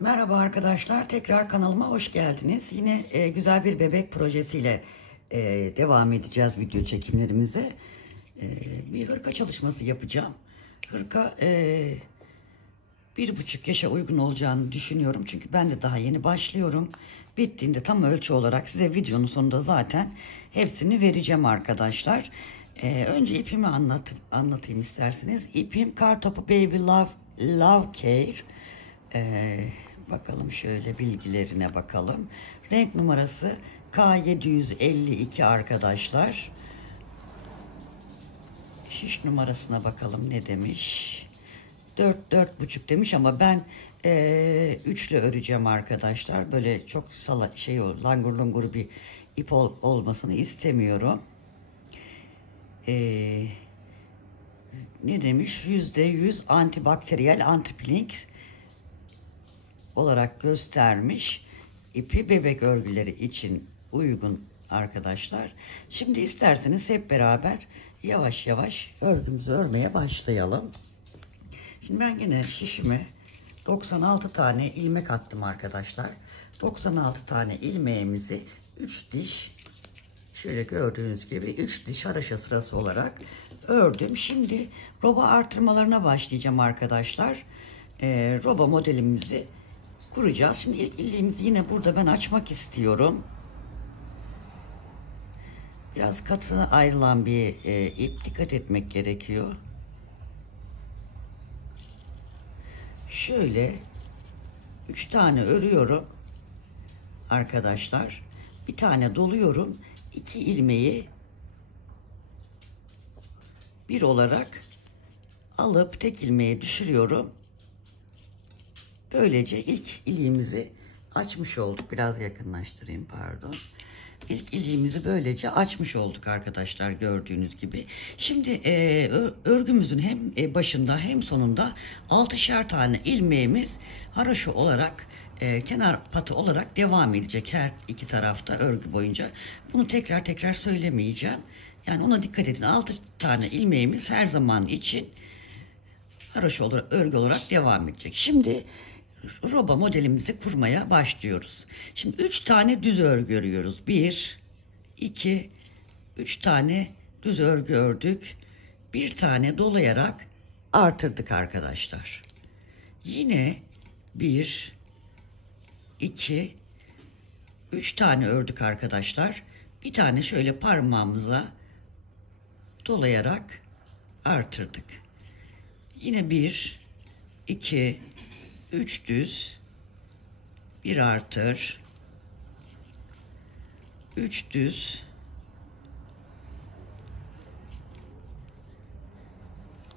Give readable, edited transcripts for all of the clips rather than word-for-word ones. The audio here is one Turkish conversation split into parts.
Merhaba arkadaşlar, tekrar kanalıma hoş geldiniz. Yine güzel bir bebek projesiyle devam edeceğiz video çekimlerimize. Bir hırka çalışması yapacağım. Hırka 1,5 yaşa uygun olacağını düşünüyorum. Çünkü ben de daha yeni başlıyorum. Bittiğinde tam ölçü olarak size videonun sonunda zaten hepsini vereceğim arkadaşlar. Önce ipimi anlatayım isterseniz. İpim Kartopu Baby Love Care. Bakalım şöyle bilgilerine bakalım. Renk numarası K752 arkadaşlar. Şiş numarasına bakalım ne demiş. 4-4,5 demiş ama ben 3 ile öreceğim arkadaşlar. Böyle çok langur lungur bir ip olmasını istemiyorum. Ne demiş? %100 antibakteriyel anti-peeling olarak göstermiş. İpi bebek örgüleri için uygun arkadaşlar. Şimdi isterseniz hep beraber yavaş yavaş örgümüzü örmeye başlayalım. Şimdi ben yine şişime 96 tane ilmek attım arkadaşlar. 96 tane ilmeğimizi 3 diş, şöyle gördüğünüz gibi 3 diş haraşo sırası olarak ördüm. Şimdi roba artırmalarına başlayacağım arkadaşlar. Roba modelimizi kuracağız. Şimdi ilk iliğimizi yine burada ben açmak istiyorum. Biraz katı ayrılan bir ip, dikkat etmek gerekiyor. Şöyle 3 tane örüyorum arkadaşlar. Bir tane doluyorum. 2 ilmeği bir olarak alıp tek ilmeği düşürüyorum. Böylece ilk iliğimizi açmış olduk. Biraz yakınlaştırayım, pardon. İlk iliğimizi böylece açmış olduk arkadaşlar, gördüğünüz gibi. Şimdi örgümüzün hem başında hem sonunda 6'şer tane ilmeğimiz haraşo olarak kenar patı olarak devam edecek her iki tarafta örgü boyunca. Bunu tekrar söylemeyeceğim. Yani ona dikkat edin. 6 tane ilmeğimiz her zaman için haraşo olarak, örgü olarak devam edecek. Şimdi roba modelimizi kurmaya başlıyoruz. Şimdi 3 tane düz örgü örüyoruz. 1, 2, 3 tane düz örgü ördük. Bir tane dolayarak artırdık arkadaşlar. Yine 1, 2, 3 tane ördük arkadaşlar. Bir tane şöyle parmağımıza dolayarak artırdık. Yine 1, 2, 3 düz, bir artır, 3 düz,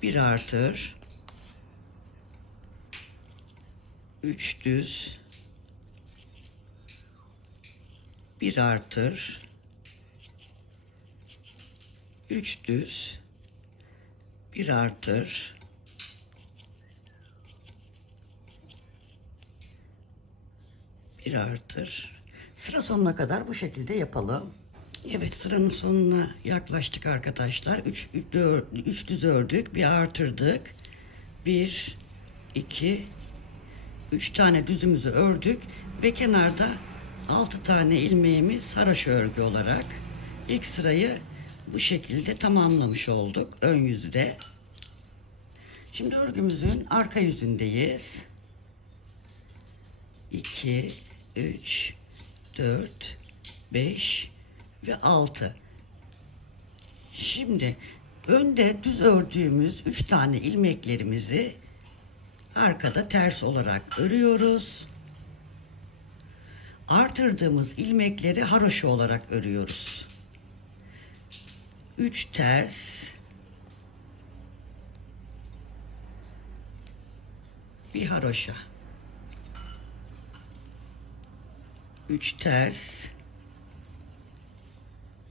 bir artır, 3 düz, bir artır, 3 düz, bir artır, bir artır. Sıra sonuna kadar bu şekilde yapalım. Evet, sıranın sonuna yaklaştık arkadaşlar. 3 düz ördük, bir artırdık. 1, 2, 3 tane düzümüzü ördük ve kenarda 6 tane ilmeğimiz haraşo örgü olarak ilk sırayı bu şekilde tamamlamış olduk. Ön yüzü de. Şimdi örgümüzün arka yüzündeyiz. 2, 3, 4, 5 ve 6. Şimdi önde düz ördüğümüz 3 tane ilmeklerimizi arkada ters olarak örüyoruz. Artırdığımız ilmekleri haraşo olarak örüyoruz. 3 ters, bir haraşo. 3 ters,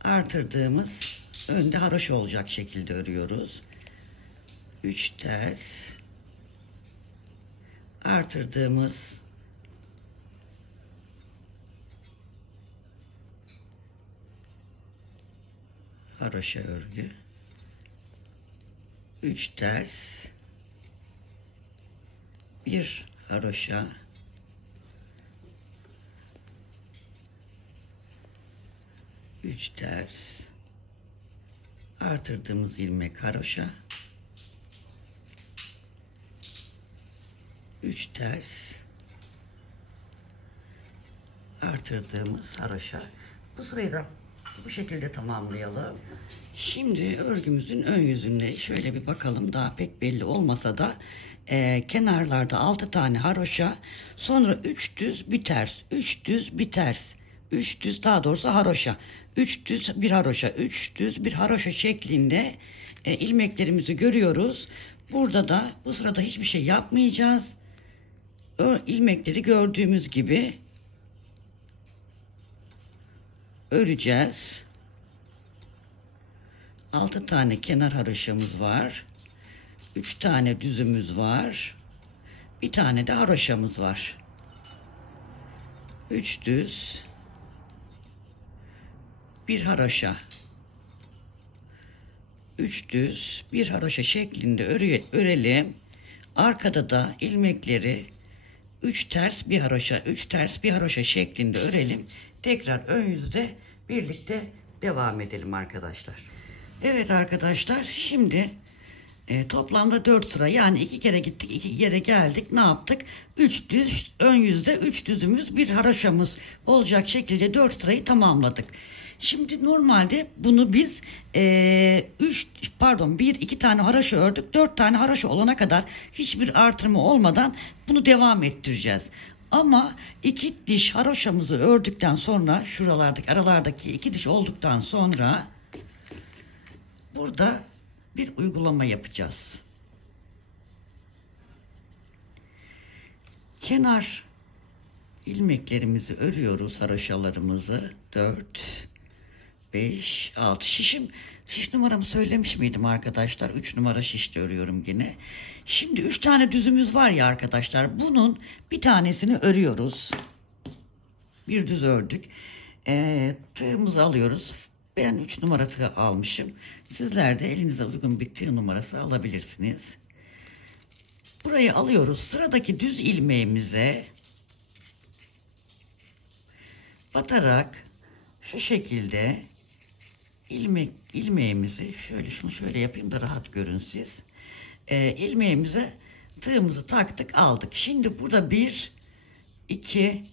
artırdığımız önde haraşo olacak şekilde örüyoruz. 3 ters, artırdığımız haraşo örgü, 3 ters, bir haraşo, 3 ters, artırdığımız ilmek haroşa, 3 ters, artırdığımız haroşa. Bu sırayı da bu şekilde tamamlayalım. Şimdi örgümüzün ön yüzüne şöyle bir bakalım. Daha pek belli olmasa da kenarlarda 6 tane haroşa, sonra 3 düz bir ters, 3 düz bir ters, 3 düz, daha doğrusu haroşa, 3 düz bir haroşa, 3 düz bir haroşa şeklinde ilmeklerimizi görüyoruz. Burada da bu sırada hiçbir şey yapmayacağız. İlmekleri gördüğümüz gibi öreceğiz. 6 tane kenar haroşamız var. 3 tane düzümüz var. Bir tane de haroşamız var. 3 düz, bir haroşa. 3 düz, bir haroşa şeklinde örelim. Arkada da ilmekleri 3 ters bir haroşa, 3 ters bir haroşa şeklinde örelim. Tekrar ön yüzde birlikte devam edelim arkadaşlar. Evet arkadaşlar, şimdi toplamda 4 sıra, yani 2 kere gittik 2 kere geldik. Ne yaptık? 3 düz, ön yüzde 3 düzümüz, bir haroşamız olacak şekilde 4 sırayı tamamladık. Şimdi normalde bunu biz 1-2 tane haroşa ördük. 4 tane haroşa olana kadar hiçbir artırma olmadan bunu devam ettireceğiz. Ama 2 diş haroşamızı ördükten sonra, şuralardaki aralardaki 2 diş olduktan sonra burada bir uygulama yapacağız. Kenar ilmeklerimizi örüyoruz, haroşalarımızı. 4, 5, 6. Şiş numaramı söylemiş miydim arkadaşlar? 3 numara şişte örüyorum yine. Şimdi 3 tane düzümüz var ya arkadaşlar. Bunun bir tanesini örüyoruz. Bir düz ördük. Tığımızı alıyoruz. Ben 3 numara tığ almışım. Sizler de elinize uygun bir tığ numarası alabilirsiniz. Burayı alıyoruz. Sıradaki düz ilmeğimize batarak şu şekilde ilmeğimizi şöyle yapayım da rahat görün siz. İlmeğimize tığımızı taktık, aldık. Şimdi burada 1, 2,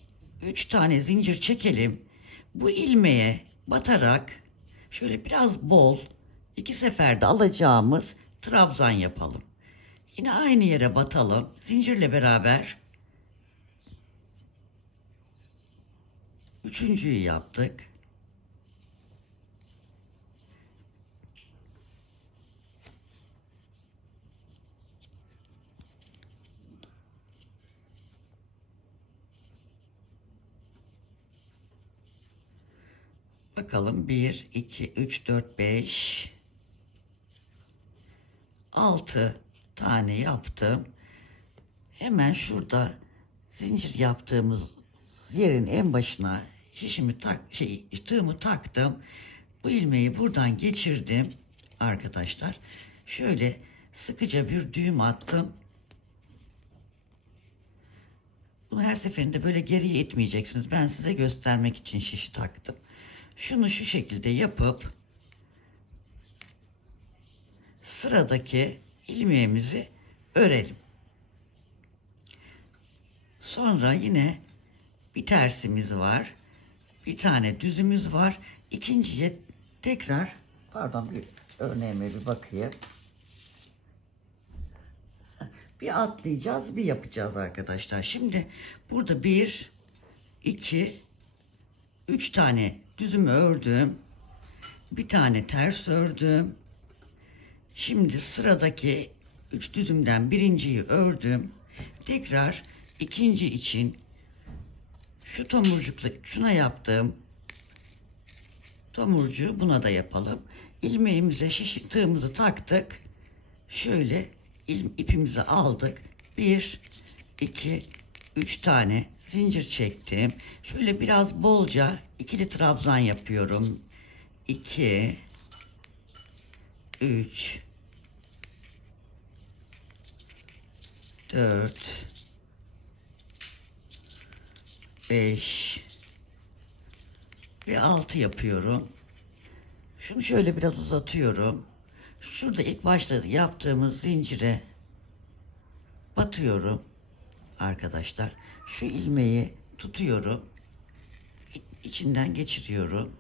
3 tane zincir çekelim. Bu ilmeğe batarak şöyle biraz bol, 2 seferde alacağımız trabzan yapalım. Yine aynı yere batalım. Zincirle beraber üçüncüyü yaptık. Bakalım 1, 2, 3, 4, 5, 6 tane yaptım. Hemen şurada zincir yaptığımız yerin en başına tığımı taktım. Bu ilmeği buradan geçirdim arkadaşlar. Şöyle sıkıca bir düğüm attım. Bunu her seferinde böyle geriye itmeyeceksiniz. Ben size göstermek için şişi taktım. Şunu şu şekilde yapıp sıradaki ilmeğimizi örelim. Sonra yine bir tersimiz var. Bir tane düzümüz var. İkinciye tekrar, pardon, bir örneğime bir bakayım. Bir atlayacağız, bir yapacağız arkadaşlar. Şimdi burada 1, 2, 3 tane düzümü ördüm. Bir tane ters ördüm. Şimdi sıradaki 3 düzümden birinciyi ördüm. Tekrar ikinci için şu tomurcukla şuna yaptım. Tomurcuğu buna da yapalım. İlmeğimize tığımızı taktık. Şöyle ipimizi aldık. 1, 2, 3 tane zincir çektim. Şöyle biraz bolca ikili trabzan yapıyorum. 2, 3, 4, 5 ve 6 yapıyorum. Şunu şöyle biraz uzatıyorum. Şurada ilk başta yaptığımız zincire batıyorum arkadaşlar. Şu ilmeği tutuyorum. İçinden geçiriyorum.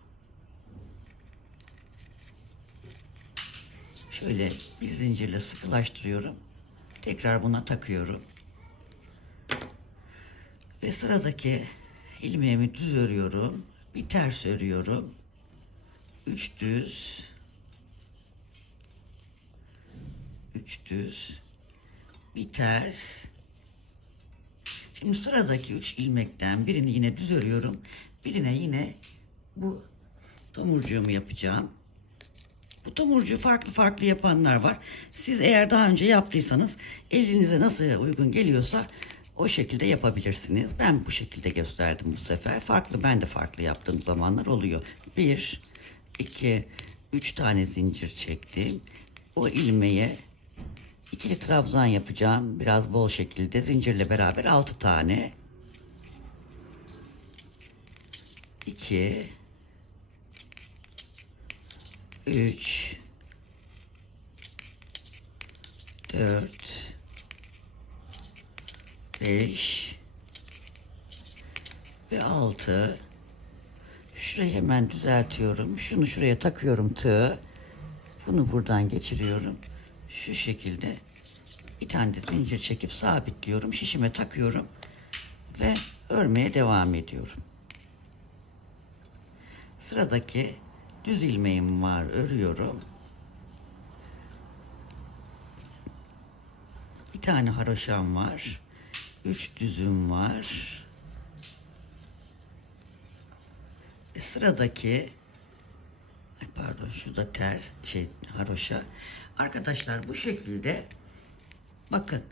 Şöyle bir zincirle sıkılaştırıyorum. Tekrar buna takıyorum. Ve sıradaki ilmeğimi düz örüyorum. Bir ters örüyorum. 3 düz. 3 düz. Bir ters. Şimdi sıradaki 3 ilmekten birini yine düz örüyorum. Birine yine bu tomurcuğumu yapacağım. Bu tomurcuğu farklı farklı yapanlar var. Siz eğer daha önce yaptıysanız elinize nasıl uygun geliyorsa o şekilde yapabilirsiniz. Ben bu şekilde gösterdim bu sefer. Ben de farklı yaptığım zamanlar oluyor. 1, 2, 3 tane zincir çektim. O ilmeğe ikili trabzan yapacağım. Biraz bol şekilde zincirle beraber 6 tane. 2, 3, 4, 5 ve 6. Şurayı hemen düzeltiyorum. Şunu şuraya takıyorum tığ. Bunu buradan geçiriyorum. Şu şekilde bir tane de zincir çekip sabitliyorum. Şişime takıyorum ve örmeye devam ediyorum. Sıradaki düz ilmeğim var. Örüyorum. Bir tane haroşam var. 3 düzüm var. Ve sıradaki pardon şu da ters haroşa. Arkadaşlar bu şekilde bakın.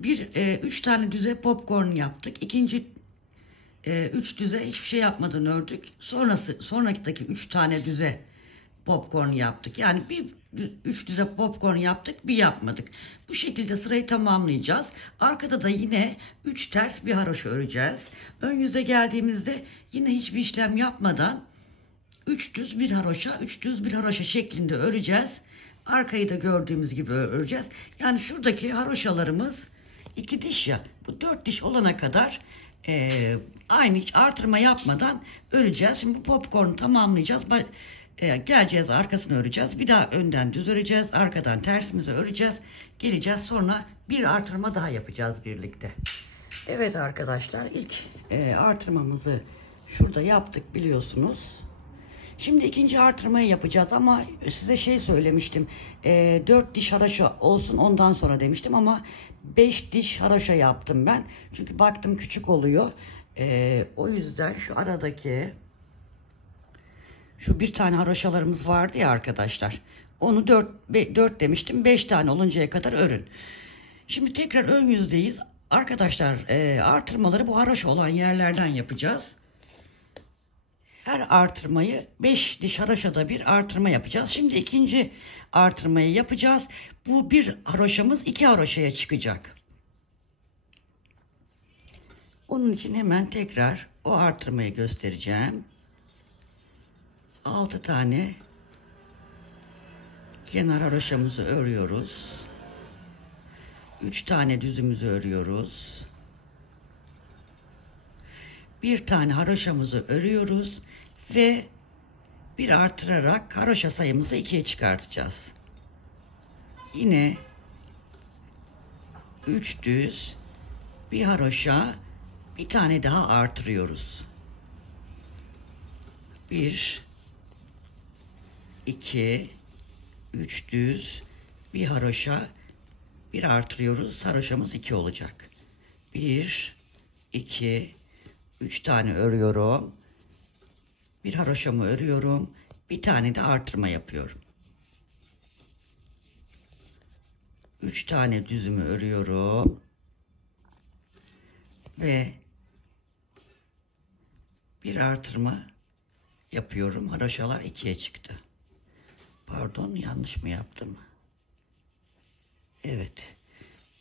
3 tane düze popcorn yaptık. İkinci 3 düze hiçbir şey yapmadan ördük. Sonraki 3 tane düze popcorn yaptık. Yani 3 düze popcorn yaptık, bir yapmadık. Bu şekilde sırayı tamamlayacağız. Arkada da yine 3 ters bir haroşa öreceğiz. Ön yüze geldiğimizde yine hiçbir işlem yapmadan 3 düz bir haroşa, 3 düz bir haroşa şeklinde öreceğiz. Arkayı da gördüğümüz gibi öreceğiz. Yani şuradaki haroşalarımız 2 diş ya. Bu 4 diş olana kadar aynı hiç artırma yapmadan öreceğiz. Şimdi bu popcornu tamamlayacağız. Geleceğiz, arkasını öreceğiz. Bir daha önden düz öreceğiz. Arkadan tersimizi öreceğiz. Geleceğiz, sonra bir artırma daha yapacağız birlikte. Evet arkadaşlar, ilk artırmamızı şurada yaptık biliyorsunuz. Şimdi ikinci artırmayı yapacağız ama size söylemiştim. 4 diş haroşa olsun ondan sonra demiştim ama 5 diş haroşa yaptım ben. Çünkü baktım küçük oluyor. O yüzden şu aradaki şu bir tane haroşalarımız vardı ya arkadaşlar. Onu 4 demiştim. 5 tane oluncaya kadar örün. Şimdi tekrar ön yüzdeyiz. Arkadaşlar artırmaları bu haroşa olan yerlerden yapacağız. Her artırmayı 5 diş haroşada bir artırma yapacağız. Şimdi ikinci artırmayı yapacağız. Bu bir haroşamız 2 haroşaya çıkacak. Onun için hemen tekrar o artırmayı göstereceğim. 6 tane kenar haroşamızı örüyoruz. 3 tane düzümüzü örüyoruz. Bir tane haroşamızı örüyoruz ve bir artırarak haroşa sayımızı 2'ye çıkartacağız. Yine 3 düz bir haroşa, bir tane daha artırıyoruz. 1 2 3 düz bir haroşa, bir artırıyoruz. Haroşamız 2 olacak. 1 2 3 tane örüyorum. Bir haroşamı örüyorum. Bir tane de artırma yapıyorum. 3 tane düzümü örüyorum. Ve bir artırma yapıyorum. Haroşalar 2'ye çıktı. Pardon, yanlış mı yaptım? Evet.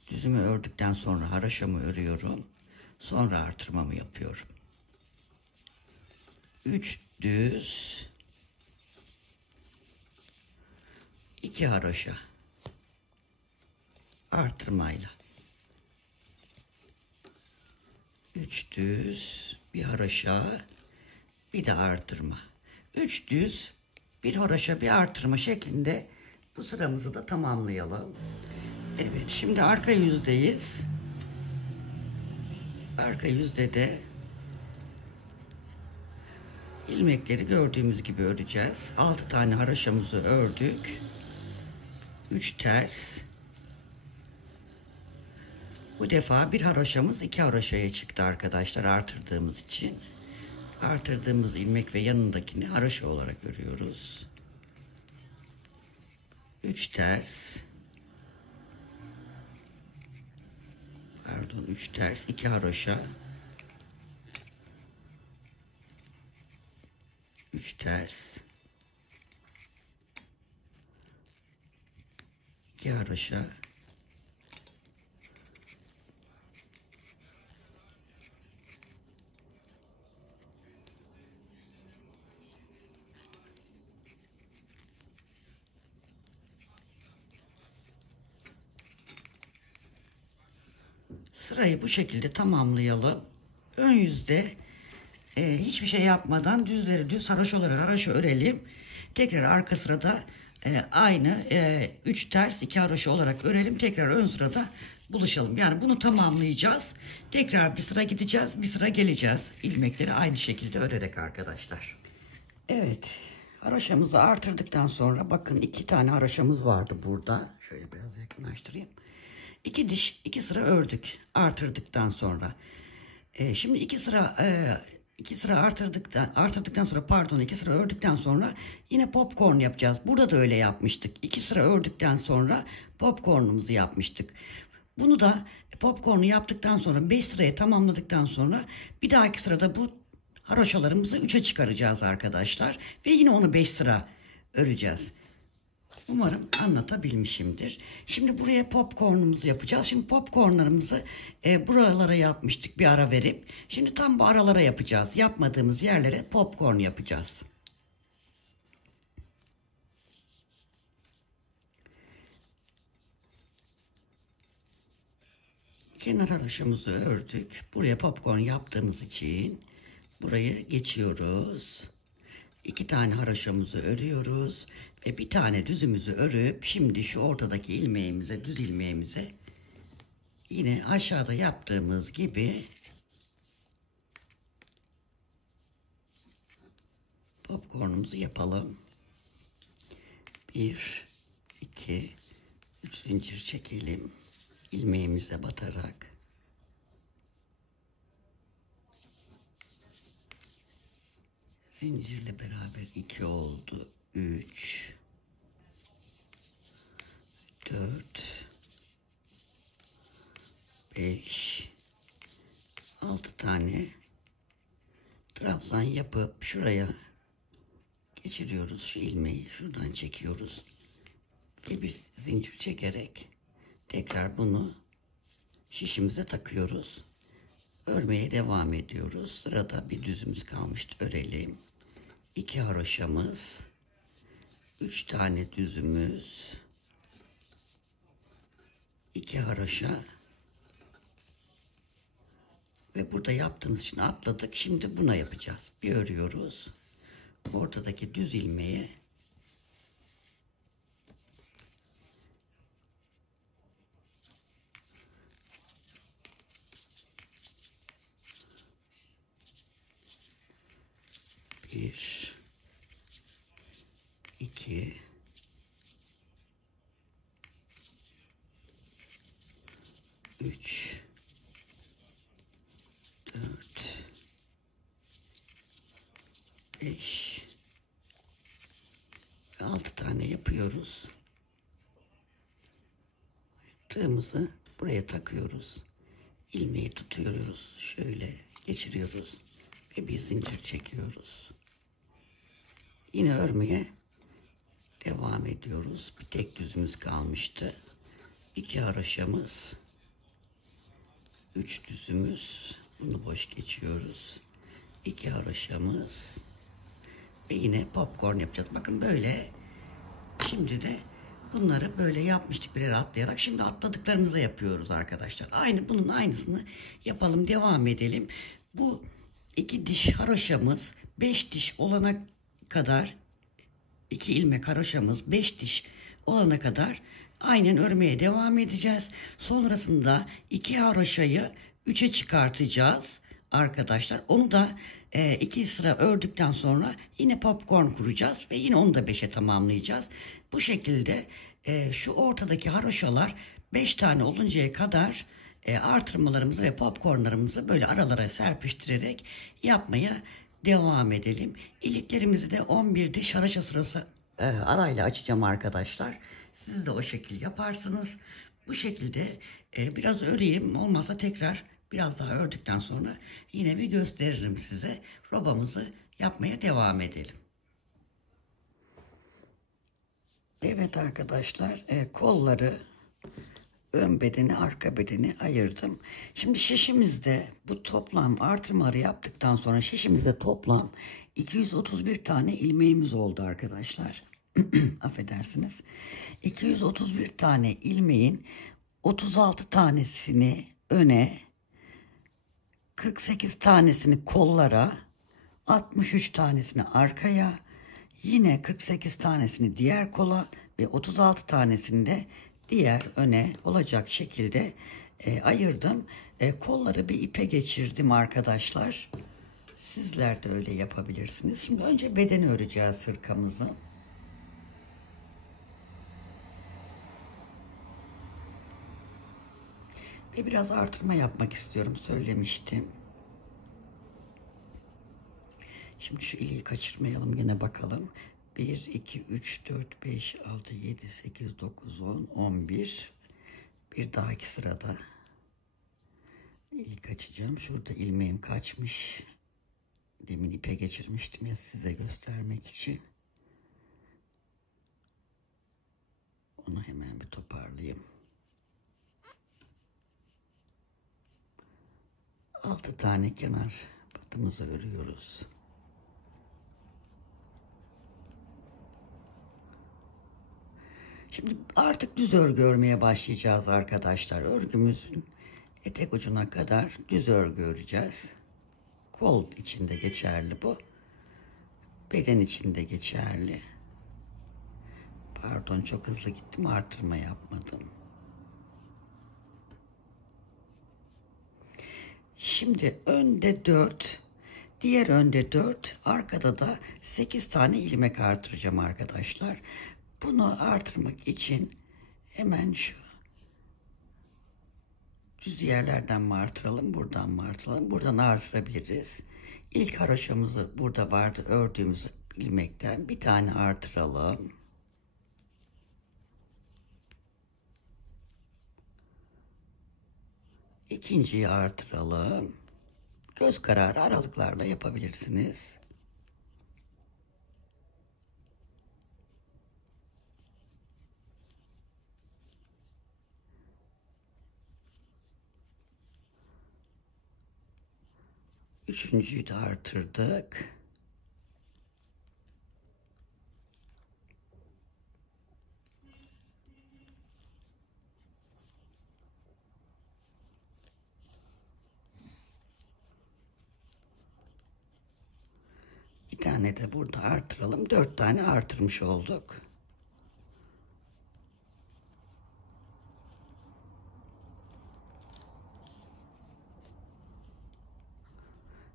Düzümü ördükten sonra haroşamı örüyorum. Sonra artırmamı yapıyorum. 3 düz 2 haroşa artırmayla 3 düz, bir haroşa, bir de artırma. 3 düz, bir haroşa, bir artırma şeklinde bu sıramızı da tamamlayalım. Evet, şimdi arka yüzdeyiz. Arka yüzde de ilmekleri gördüğümüz gibi öreceğiz. 6 tane haroşamızı ördük. 3 ters. Bu defa bir haroşamız 2 haroşaya çıktı arkadaşlar, artırdığımız için. Artırdığımız ilmek ve yanındakini haroşa olarak örüyoruz. 3 ters. Pardon, 3 ters, 2 haroşa. 3 ters. 2 haroşa. Sırayı bu şekilde tamamlayalım. Ön yüzde hiçbir şey yapmadan düzleri düz haroşa olarak haroşa örelim. Tekrar arka sırada aynı 3 ters 2 haroşa olarak örelim. Tekrar ön sırada buluşalım. Yani bunu tamamlayacağız. Tekrar bir sıra gideceğiz, bir sıra geleceğiz. İlmekleri aynı şekilde örerek arkadaşlar. Evet, haroşamızı artırdıktan sonra bakın 2 tane haroşamız vardı burada. Şöyle biraz yakınlaştırayım. 2 diş 2 sıra ördük artırdıktan sonra. Şimdi 2 sıra artırdıktan sonra, pardon, 2 sıra ördükten sonra yine popcorn yapacağız. Burada da öyle yapmıştık. 2 sıra ördükten sonra popcornumuzu yapmıştık. Bunu da popcornu yaptıktan sonra 5 sırayı tamamladıktan sonra bir dahaki sırada bu haroşalarımızı 3'e çıkaracağız arkadaşlar. Ve yine onu 5 sıra öreceğiz. Umarım anlatabilmişimdir. Şimdi buraya popcornumuzu yapacağız. Şimdi popcornlarımızı buralara yapmıştık bir ara verip. Şimdi tam bu aralara yapacağız. Yapmadığımız yerlere popcorn yapacağız. Kenar haroşamızı ördük. Buraya popcorn yaptığımız için burayı geçiyoruz. 2 tane haroşamızı örüyoruz ve bir tane düzümüzü örüp şimdi şu ortadaki ilmeğimize, düz ilmeğimize yine aşağıda yaptığımız gibi popcornumuzu yapalım. 1 2 3 zincir çekelim ilmeğimize batarak. Zincirle beraber 2 oldu. 3 4 5 6 tane trabzan yapıp şuraya geçiriyoruz. Şu ilmeği şuradan çekiyoruz. Ve bir zincir çekerek tekrar bunu şişimize takıyoruz. Örmeye devam ediyoruz. Sırada bir düzümüz kalmıştı. Örelim. 2 haroşamız, 3 tane düzümüz, 2 haroşa ve burada yaptığımız için atladık. Şimdi buna yapacağız. Bir örüyoruz. Ortadaki düz ilmeğe bir, iki, üç, dört, beş ve 6 tane yapıyoruz. Tığımızı buraya takıyoruz. İlmeği tutuyoruz. Şöyle geçiriyoruz ve bir zincir çekiyoruz. Yine örmeye devam ediyoruz. Bir tek düzümüz kalmıştı. 2 haroşamız, 3 düzümüz. Bunu boş geçiyoruz. 2 haroşamız ve yine popcorn yapacağız. Bakın böyle. Şimdi de Bunları böyle yapmıştık birer atlayarak. Şimdi atladıklarımızı yapıyoruz arkadaşlar. Bunun aynısını yapalım, devam edelim. Bu 2 diş haroşamız 5 diş olana kadar, 2 ilmek haroşamız 5 diş olana kadar aynen örmeye devam edeceğiz. Sonrasında 2 haroşayı 3'e çıkartacağız arkadaşlar. Onu da 2 sıra ördükten sonra yine popcorn kuracağız ve yine onu da 5'e tamamlayacağız. Bu şekilde şu ortadaki haroşalar 5 tane oluncaya kadar artırmalarımızı ve popcornlarımızı böyle aralara serpiştirerek yapmaya devam edelim. İliklerimizi de 11 diş haroşa sırası arayla açacağım arkadaşlar. Siz de o şekil yaparsınız. Bu şekilde biraz öreyim. Olmazsa tekrar biraz daha ördükten sonra yine bir gösteririm size. Robamızı yapmaya devam edelim. Evet arkadaşlar, kolları, ön bedeni, arka bedeni ayırdım. Şimdi şişimizde bu toplam artırmaları yaptıktan sonra şişimizde toplam 231 tane ilmeğimiz oldu arkadaşlar. Affedersiniz. 231 tane ilmeğin 36 tanesini öne, 48 tanesini kollara, 63 tanesini arkaya, yine 48 tanesini diğer kola ve 36 tanesini de diğer öne olacak şekilde ayırdım. Kolları bir ipe geçirdim arkadaşlar. Sizler de öyle yapabilirsiniz. Şimdi önce bedeni öreceğiz hırkamızı. Ve biraz artırma yapmak istiyorum, söylemiştim. Şimdi şu iliği kaçırmayalım, yine bakalım. 1, 2, 3, 4, 5, 6, 7, 8, 9, 10, 11. Bir dahaki sırada ilik açacağım. Şurada ilmeğim kaçmış. Demin ipe geçirmiştim ya size göstermek için. Onu hemen bir toparlayayım. 6 tane kenar patımızı örüyoruz. Şimdi artık düz örgü örmeye başlayacağız arkadaşlar. Örgümüzün etek ucuna kadar düz örgü öreceğiz. Kol içinde geçerli bu. Beden içinde geçerli. Pardon, çok hızlı gittim, artırma yapmadım. Şimdi önde 4, diğer önde 4, arkada da 8 tane ilmek artıracağım arkadaşlar. Bunu artırmak için hemen şu düz yerlerden mi artıralım, buradan mı artıralım? Buradan artırabiliriz. İlk haroşamızı burada vardı, ördüğümüz ilmekten bir tane artıralım. İkinciyi artıralım. Göz kararı aralıklarla yapabilirsiniz. Üçüncüyü de artırdık. Bir tane de burada artıralım. 4 tane artırmış olduk.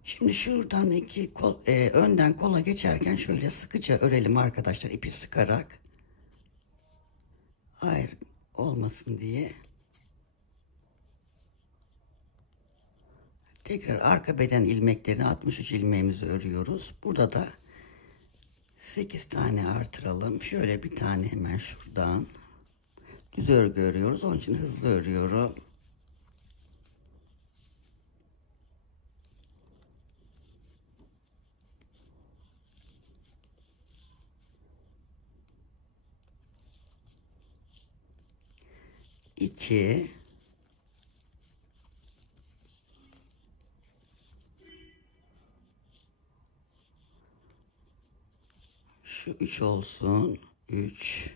Şimdi şuradan önden kola geçerken şöyle sıkıca örelim arkadaşlar, ipi sıkarak. Hayır olmasın diye. Tekrar arka beden ilmeklerini 63 ilmeğimizi örüyoruz. Burada da 8 tane artıralım. Şöyle bir tane hemen şuradan. Düz örgü örüyoruz. Onun için hızlı örüyorum. İki. Şu 3 olsun. 3.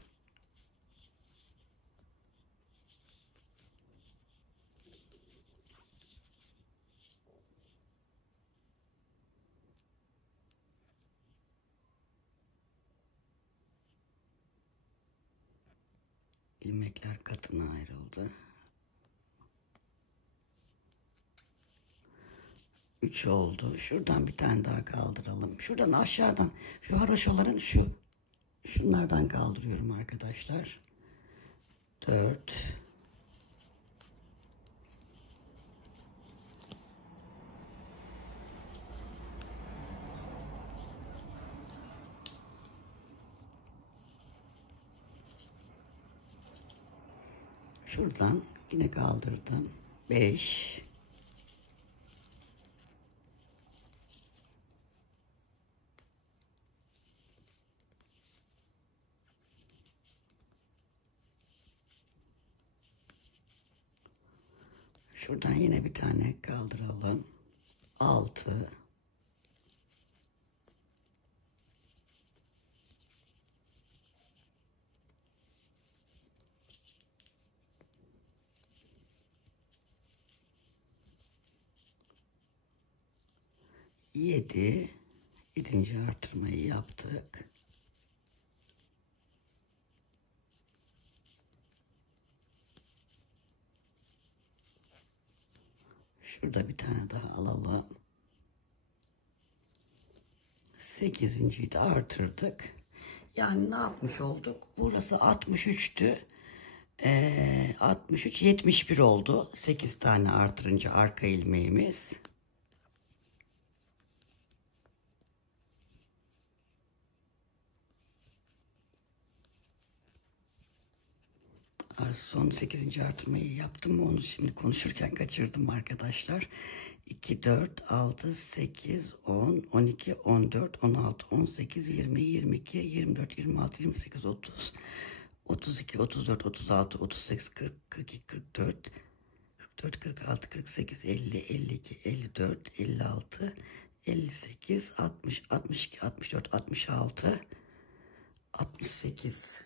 ilmekler katına ayrıldı. 3 oldu. Şuradan bir tane daha kaldıralım. Şuradan aşağıdan şu haroşaların şunlardan kaldırıyorum arkadaşlar. 4. Şuradan yine kaldırdım. 5. Şuradan yine bir tane kaldıralım. 6. Yedi. 7. artırmayı yaptık. Şurada bir tane daha alalım. 8.'yi de artırdık. Yani ne yapmış olduk? Burası 63'tü. 63, 71 oldu. 8 tane artırınca arka ilmeğimiz. Son 8. artırmayı yaptım mı onu şimdi konuşurken kaçırdım arkadaşlar. 2, 4, 6, 8, 10, 12, 14, 16, 18, 20, 22, 24, 26, 28, 30, 32, 34, 36, 38, 40, 42, 44, 44, 46, 48, 50, 52, 54, 56, 58, 60, 62, 64, 66, 68.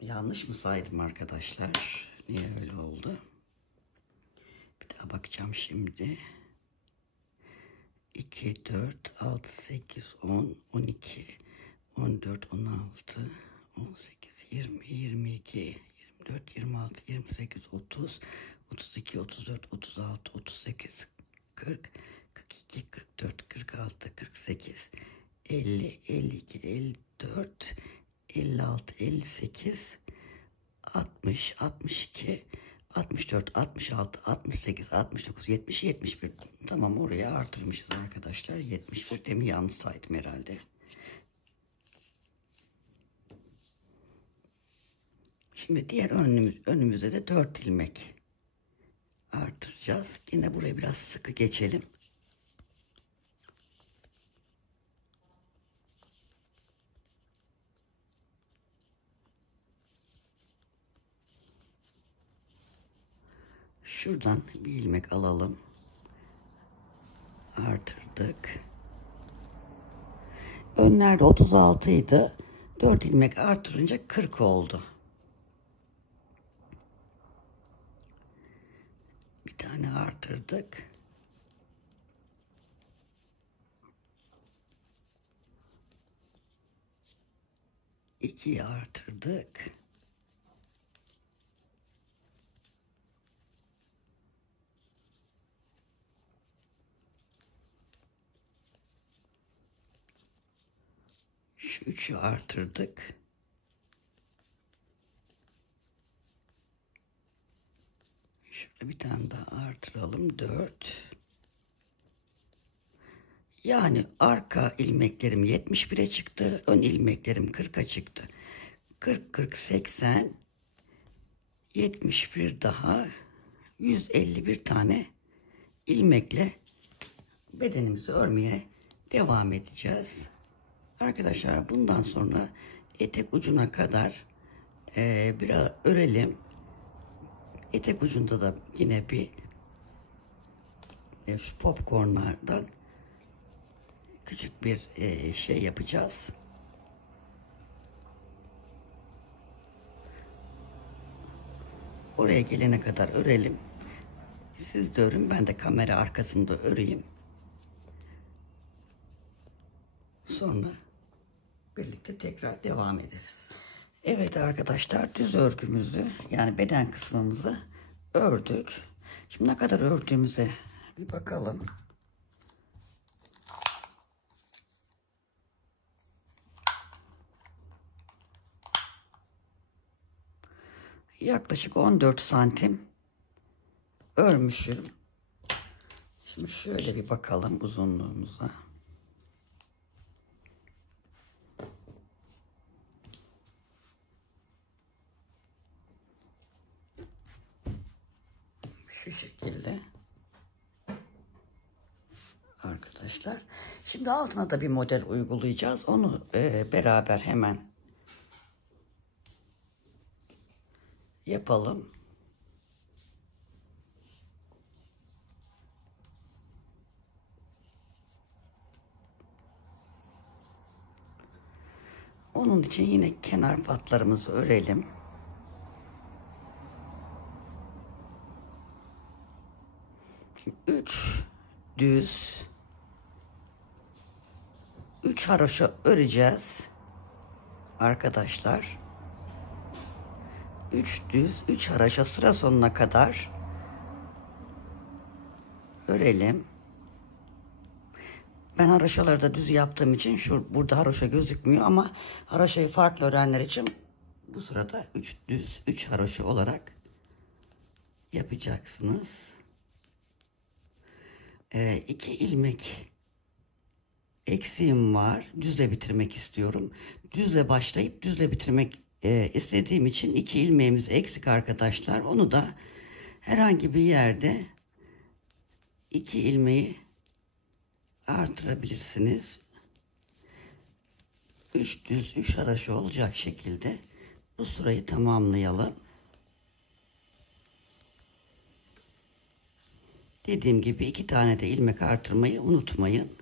Yanlış mı saydım arkadaşlar? Niye öyle oldu? Bir daha bakacağım şimdi. 2, 4, 6, 8, 10, 12, 14, 16, 18, 20, 22, 24, 26, 28, 30, 32, 34, 36, 38, 40, 42, 44, 46, 48, 50, 52, 54, 56, 58, 60, 62, 64, 66, 68, 69, 70, 71. Tamam, oraya artırmışız arkadaşlar. 71. Demin yanlış saydım herhalde. Şimdi diğer önümüzde de 4 ilmek artıracağız. Yine buraya biraz sıkı geçelim. Şuradan bir ilmek alalım. Artırdık. Önlerde 36 idi. 4 ilmek artırınca 40 oldu. Bir tane artırdık. İkiyi artırdık. Şu 3'ü artırdık. Şurada bir tane daha artıralım. 4. Yani arka ilmeklerim 71'e çıktı. Ön ilmeklerim 40'a çıktı. 40, 40, 80, 71 daha 151 tane ilmekle bedenimizi örmeye devam edeceğiz. Arkadaşlar bundan sonra etek ucuna kadar biraz örelim. Etek ucunda da yine bir şu popcornlardan küçük bir şey yapacağız. Oraya gelene kadar örelim. Siz de örün, ben de kamera arkasında öreyim. Sonra birlikte tekrar devam ederiz. Evet arkadaşlar, düz örgümüzü yani beden kısmımızı ördük. Şimdi ne kadar ördüğümüze bir bakalım. Yaklaşık 14 santim örmüşüm. Şimdi şöyle bir bakalım uzunluğumuza. Şu şekilde arkadaşlar. Şimdi altına da bir model uygulayacağız. Onu beraber hemen yapalım. Onun için yine kenar patlarımızı örelim. Şimdi 3 haroşa öreceğiz arkadaşlar. 3 düz 3 haroşa sıra sonuna kadar örelim. Ben haroşaları da düz yaptığım için burada haroşa gözükmüyor ama haroşayı farklı örenler için bu sırada 3 düz 3 haroşa olarak yapacaksınız. 2 ilmek eksiğim var. Düzle bitirmek istiyorum. Düzle başlayıp düzle bitirmek istediğim için 2 ilmeğimiz eksik arkadaşlar. Onu da herhangi bir yerde 2 ilmeği artırabilirsiniz. 3 düz 3 haroşa olacak şekilde bu sırayı tamamlayalım. Dediğim gibi 2 tane de ilmek artırmayı unutmayın.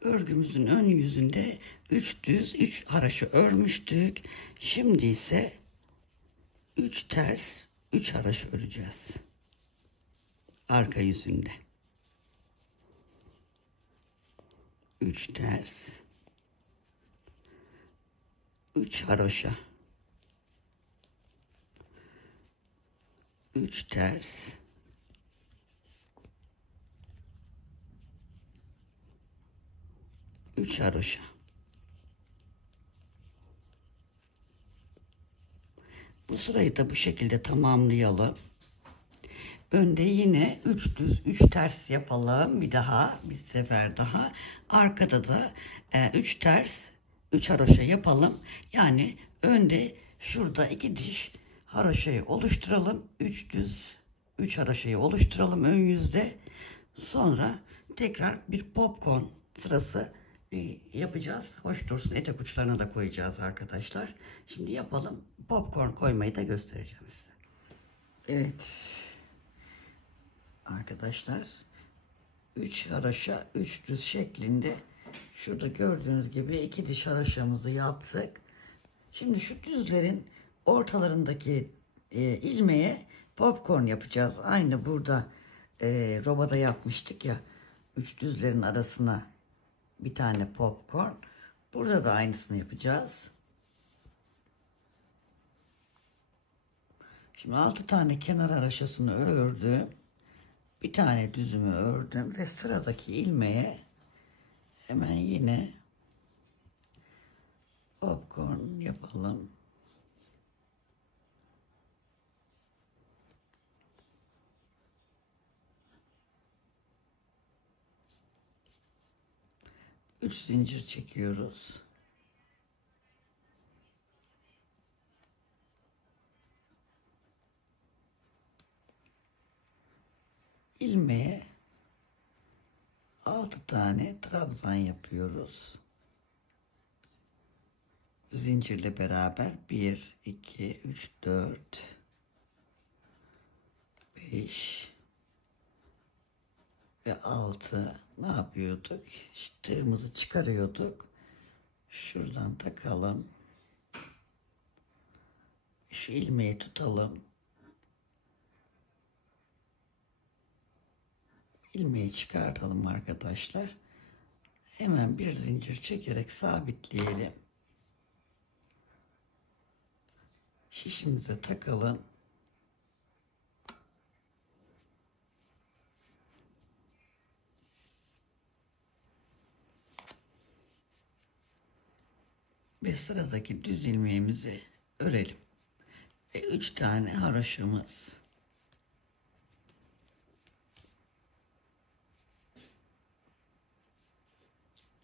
Örgümüzün ön yüzünde 3 düz 3 haroşa örmüştük. Şimdi ise 3 ters 3 haroşa öreceğiz. Arka yüzünde. 3 ters 3 haroşa. 3 ters 3 haroşa. Bu sırayı da bu şekilde tamamlayalım. Önde yine 3 düz 3 ters yapalım. Bir sefer daha. Arkada da 3 ters 3 haroşa yapalım. Yani önde şurada 2 diş haroşayı oluşturalım. 3 düz 3 haroşayı oluşturalım ön yüzde. Sonra tekrar bir popcorn sırası yapacağız. Hoş dursun. Etek uçlarına da koyacağız arkadaşlar. Şimdi yapalım. Popcorn koymayı da göstereceğim size. Evet. Arkadaşlar 3 haroşa 3 düz şeklinde şurada gördüğünüz gibi 2 diş haroşamızı yaptık. Şimdi şu düzlerin ortalarındaki ilmeğe popcorn yapacağız. Aynı burada robada yapmıştık ya. 3 düzlerin arasına bir tane popcorn. Burada da aynısını yapacağız. Şimdi 6 tane kenar haroşasını ördüm. Bir tane düzümü ördüm ve sıradaki ilmeğe hemen yine popcorn yapalım. Üç zincir çekiyoruz. İlmeğe 6 tane trabzan yapıyoruz. Zincirle beraber 1 2 3 4 5 ve 6 ne yapıyorduk? İşte tığımızı çıkarıyorduk. Şuradan takalım. Şu ilmeği tutalım. İlmeği çıkartalım arkadaşlar. Hemen bir zincir çekerek sabitleyelim. Şişimize takalım. Ve sıradaki düz ilmeğimizi örelim. Ve 3 tane haroşamız.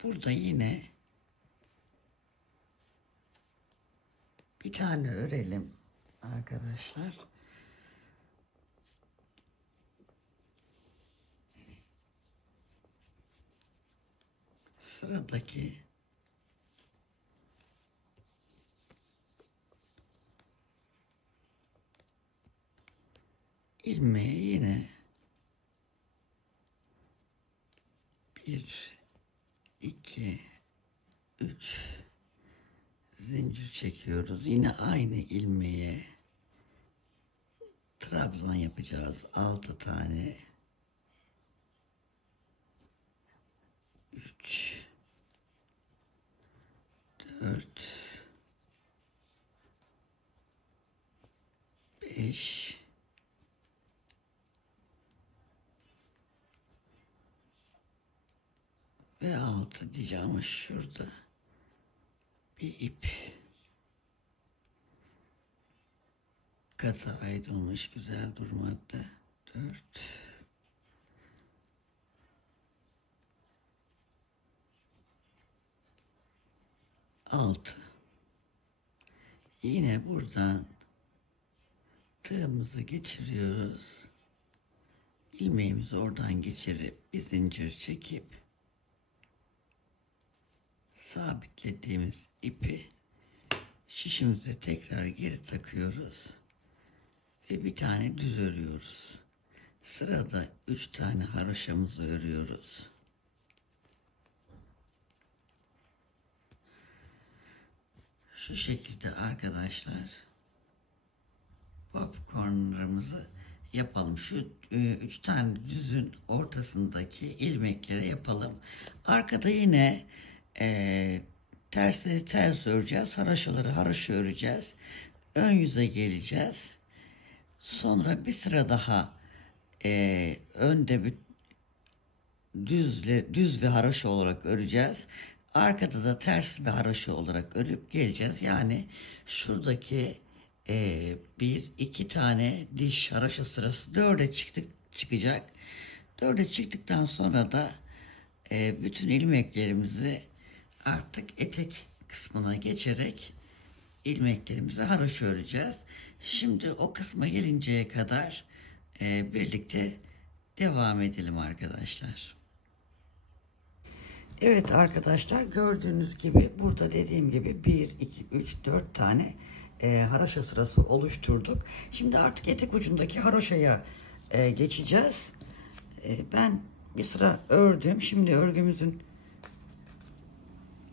Burada yine bir tane örelim arkadaşlar. Sıradaki ilmeği yine 1 2 3 zincir çekiyoruz. Yine aynı ilmeğe trabzan yapacağız. 6 tane. 3 4 5 ve 6 diyeceğim ama şurada bir ip kata ayrılmış, güzel durmakta. 4 6 yine buradan tığımızı geçiriyoruz. İlmeğimizi oradan geçirip bir zincir çekip sabitlediğimiz ipi şişimize tekrar geri takıyoruz ve bir tane düz örüyoruz. Sırada 3 tane haroşamızı örüyoruz. Şu şekilde arkadaşlar popcornlarımızı yapalım. Şu 3 tane düzün ortasındaki ilmekleri yapalım. Arkada yine tersleri ters öreceğiz. Haroşaları haroşa öreceğiz. Ön yüze geleceğiz. Sonra bir sıra daha önde bir düz ve haroşa olarak öreceğiz. Arkada da ters ve haroşa olarak örüp geleceğiz. Yani şuradaki bir iki tane diş haroşa sırası 4'e çıkacak. 4'e çıktıktan sonra da bütün ilmeklerimizi artık etek kısmına geçerek ilmeklerimizi haroşa öreceğiz. Şimdi o kısma gelinceye kadar birlikte devam edelim arkadaşlar. Evet arkadaşlar, gördüğünüz gibi burada dediğim gibi 1, 2, 3, 4 tane haroşa sırası oluşturduk. Şimdi artık etek ucundaki haroşaya geçeceğiz. Ben bir sıra ördüm. Şimdi örgümüzün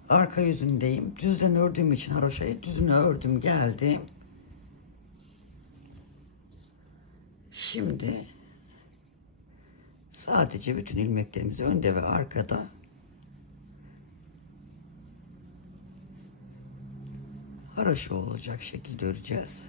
arka yüzündeyim. Düzden ördüğüm için haroşayı düzünü ördüm geldim. Şimdi sadece bütün ilmeklerimizi önde ve arkada haroşa olacak şekilde öreceğiz.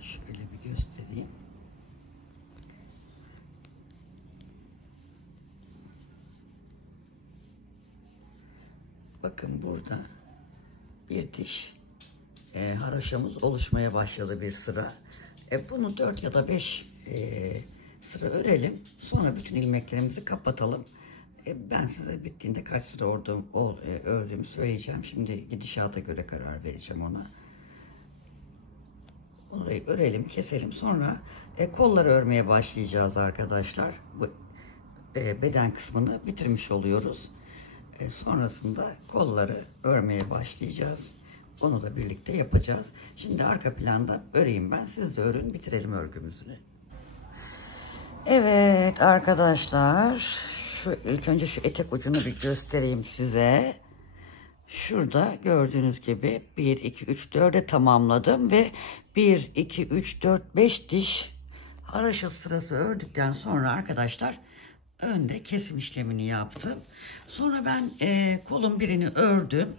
Şöyle bir göstereyim. Bakın burada bir diş haroşamız oluşmaya başladı, bir sıra. Bunu 4 ya da 5 sıra örelim. Sonra bütün ilmeklerimizi kapatalım. Ben size bittiğinde kaç sıra ördüğümü söyleyeceğim. Şimdi gidişata göre karar vereceğim ona. Orayı örelim, keselim. Sonra kolları örmeye başlayacağız arkadaşlar. Bu beden kısmını bitirmiş oluyoruz. Sonrasında kolları örmeye başlayacağız. Onu da birlikte yapacağız. Şimdi arka planda öreyim ben. Siz de örün, bitirelim örgümüzü. Evet arkadaşlar, ilk önce şu etek ucunu bir göstereyim size. Şurada gördüğünüz gibi 1 2 3 4'e tamamladım ve 1 2 3 4 5 diş haraşo sırası ördükten sonra arkadaşlar önde kesim işlemini yaptım. Sonra ben kolun birini ördüm.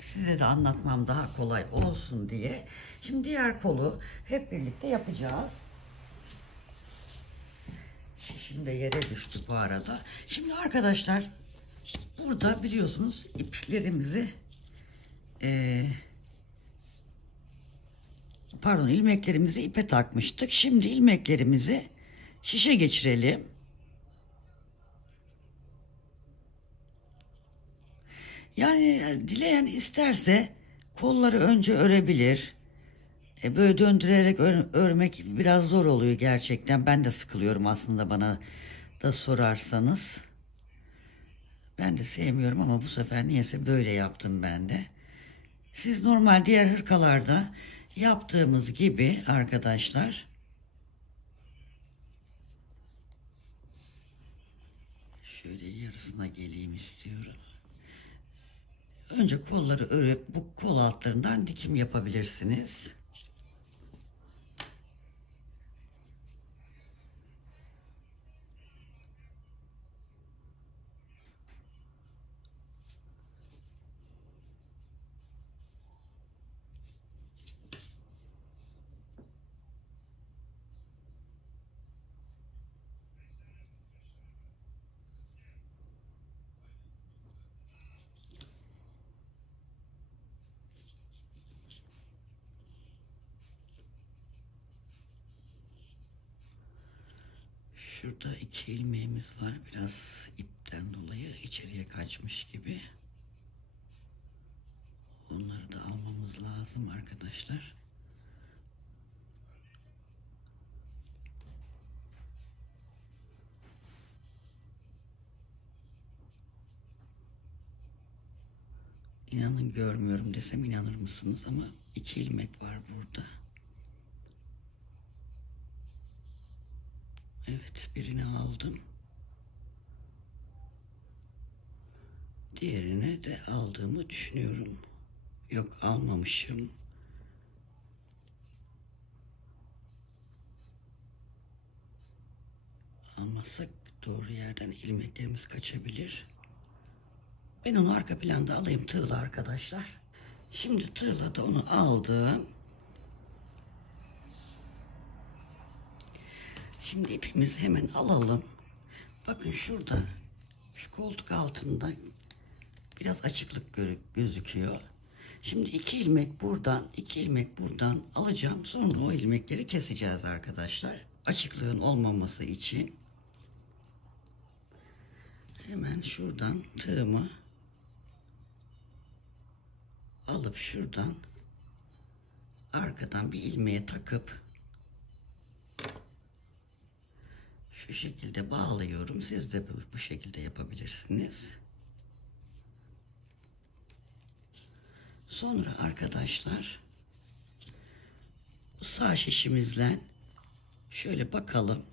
Size de anlatmam daha kolay olsun diye. Şimdi diğer kolu hep birlikte yapacağız. Şişim de yere düştü bu arada. Şimdi arkadaşlar burada biliyorsunuz iplerimizi ilmeklerimizi ipe takmıştık. Şimdi ilmeklerimizi şişe geçirelim. Yani dileyen isterse kolları önce örebilir. Böyle döndürerek örmek biraz zor oluyor gerçekten. Ben de sıkılıyorum aslında, bana da sorarsanız. Ben de sevmiyorum ama bu sefer niyeyse böyle yaptım ben de. Siz normal diğer hırkalarda yaptığımız gibi arkadaşlar şöyle yarısına geleyim istiyorum. Önce kolları örüp bu kol altlarından dikim yapabilirsiniz. Şurada 2 ilmeğimiz var. Biraz ipten dolayı içeriye kaçmış gibi. Onları da almamız lazım arkadaşlar. İnanın görmüyorum desem inanır mısınız ama 2 ilmek var burada. Evet, birini aldım. Diğerine de aldığımı düşünüyorum. Yok, almamışım. Almazsak doğru yerden ilmeklerimiz kaçabilir. Ben onu arka planda alayım, tığla arkadaşlar. Şimdi tığla da onu aldım. Şimdi ipimizi hemen alalım. Bakın şurada şu koltuk altında biraz açıklık gözüküyor. Şimdi 2 ilmek buradan, 2 ilmek buradan alacağım. Sonra o ilmekleri keseceğiz arkadaşlar. Açıklığın olmaması için. Hemen şuradan tığımı alıp şuradan arkadan bir ilmeğe takıp şu şekilde bağlıyorum. Siz de bu şekilde yapabilirsiniz. Sonra arkadaşlar bu sağ şişimizle şöyle bakalım.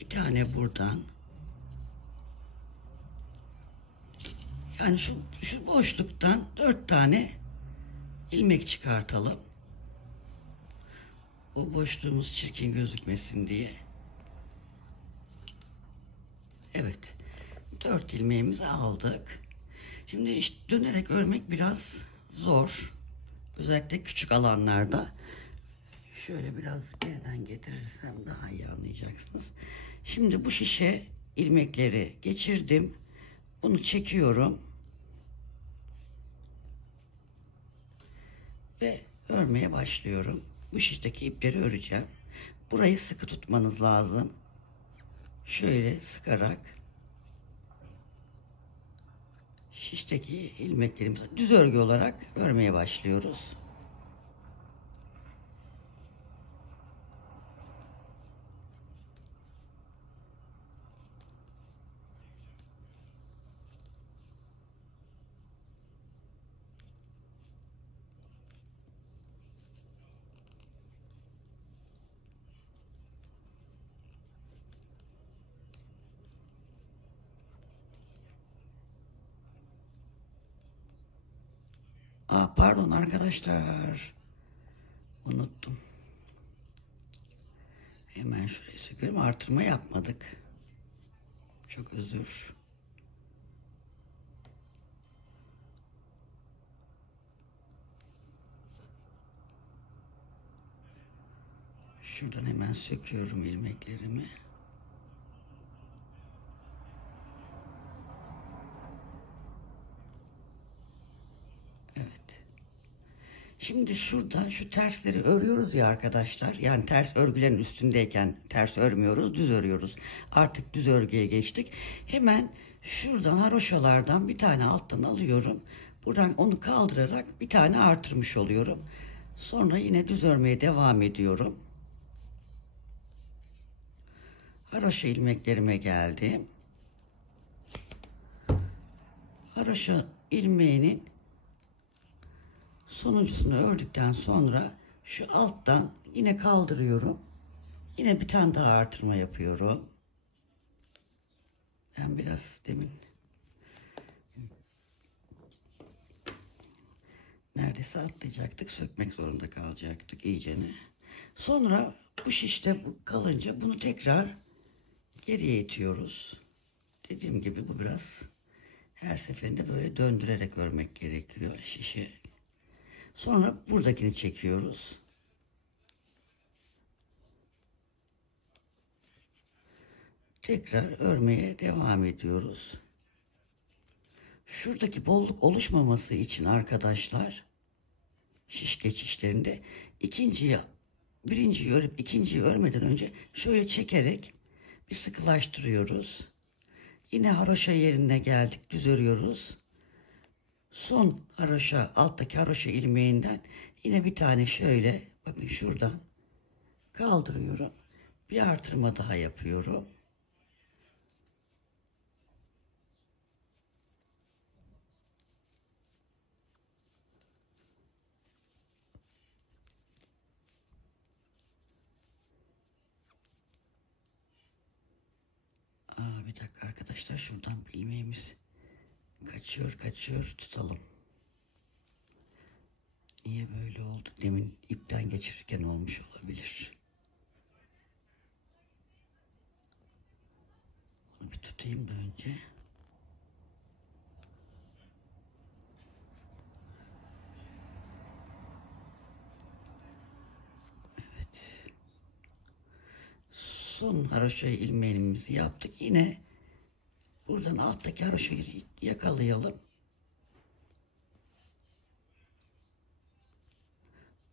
Bir tane buradan. Yani şu boşluktan 4 tane ilmek çıkartalım. O boşluğumuz çirkin gözükmesin diye. Evet. 4 ilmeğimizi aldık. Şimdi işte dönerek örmek biraz zor. Özellikle küçük alanlarda. Şöyle biraz geriden getirirsem daha iyi anlayacaksınız. Şimdi bu şişe ilmekleri geçirdim. Bunu çekiyorum. Ve örmeye başlıyorum. Bu şişteki ipleri öreceğim. Burayı sıkı tutmanız lazım. Şöyle sıkarak şişteki ilmeklerimizi düz örgü olarak örmeye başlıyoruz. Pardon arkadaşlar. Unuttum. Hemen şurayı söküyorum. Artırma yapmadık. Çok özür. Şuradan hemen söküyorum ilmeklerimi. Şimdi şurada şu tersleri örüyoruz ya arkadaşlar. Yani ters örgülerin üstündeyken ters örmüyoruz, düz örüyoruz. Artık düz örgüye geçtik. Hemen şuradan haroşalardan bir tane alttan alıyorum. Buradan onu kaldırarak bir tane artırmış oluyorum. Sonra yine düz örmeye devam ediyorum. Haroşa ilmeklerime geldim. Haroşa ilmeğinin sonuncusunu ördükten sonra şu alttan yine kaldırıyorum. Yine bir tane daha artırma yapıyorum. Ben biraz demin neredeyse atlayacaktık. Sökmek zorunda kalacaktık iyicene. Sonra bu şişte bu kalınca bunu tekrar geriye itiyoruz. Dediğim gibi bu biraz her seferinde böyle döndürerek örmek gerekiyor şişi. Sonra buradakini çekiyoruz. Tekrar örmeye devam ediyoruz. Şuradaki bolluk oluşmaması için arkadaşlar şiş geçişlerinde birinciyi örüp ikinciyi örmeden önce şöyle çekerek bir sıkılaştırıyoruz. Yine haroşa yerine geldik, düz örüyoruz. Son haroşa, alttaki haroşa ilmeğinden yine bir tane şöyle bakın şuradan kaldırıyorum. Bir artırma daha yapıyorum. Bir dakika arkadaşlar, şuradan bir ilmeğimiz kaçıyor, tutalım. Niye böyle oldu? Demin ipten geçirirken olmuş olabilir. Bunu bir tutayım da önce. Evet. Son haroşa ilmeğimizi yaptık. Yine buradan alttaki haroşayı yakalayalım.